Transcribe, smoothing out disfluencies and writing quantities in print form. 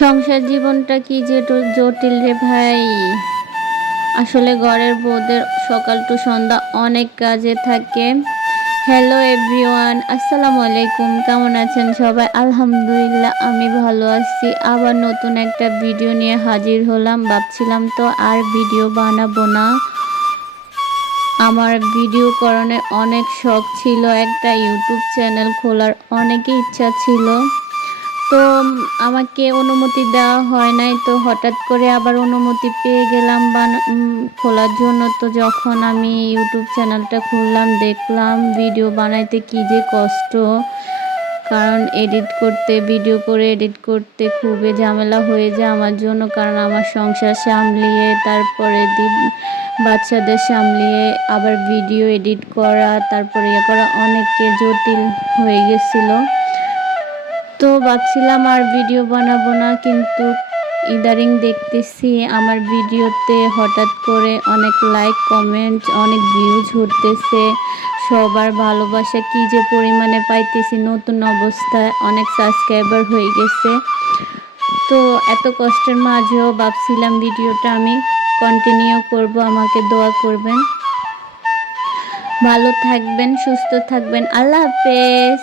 সংসার জীবনটা কি যে জটিল রে ভাই। আসলে ঘরের বউদের সকাল টু সন্ধ্যা অনেক কাজে থাকে। হ্যালো এভরিওয়ান, আসসালামু আলাইকুম। কেমন আছেন সবাই? আলহামদুলিল্লাহ আমি ভালো আছি। আবার নতুন একটা ভিডিও নিয়ে হাজির হলাম। ভাবছিলাম তো আর ভিডিও বানাবো না। আমার ভিডিও করণের অনেক শখ ছিল, একটা ইউটিউব চ্যানেল খোলার অনেকই ইচ্ছা ছিল। তো আমাকে অনুমতি দেওয়া হয় নাই, তো হঠাৎ করে আবার অনুমতি পেয়ে গেলাম খোলার জন্য। তো যখন আমি ইউটিউব চ্যানেলটা খুললাম, দেখলাম ভিডিও বানাইতে কী যে কষ্ট। কারণ ভিডিও করে এডিট করতে খুবই ঝামেলা হয়ে যায় আমার জন্য। কারণ আমার সংসার সামলিয়ে, তারপরে বাচ্চাদের সামলিয়ে আবার ভিডিও এডিট করা, তারপরে ইয়ে করা অনেককে জটিল হয়ে গেছিলো। তো ভাবছিলাম আর ভিডিও বানাবো না, কিন্তু ইদারিং দেখতেছি আমার ভিডিওতে হঠাৎ করে অনেক লাইক, কমেন্ট, অনেক ভিউজ হতেছে। সবার ভালোবাসা কি যে পরিমাণে পাইতেছি, নতুন অবস্থায় অনেক সাবস্ক্রাইবার হয়ে গেছে। তো এত কষ্টের মাঝেও ভাবছিলাম ভিডিওটা আমি কন্টিনিউ করব। আমাকে দোয়া করবেন, ভালো থাকবেন, সুস্থ থাকবেন। আল্লাহ হাফেজ।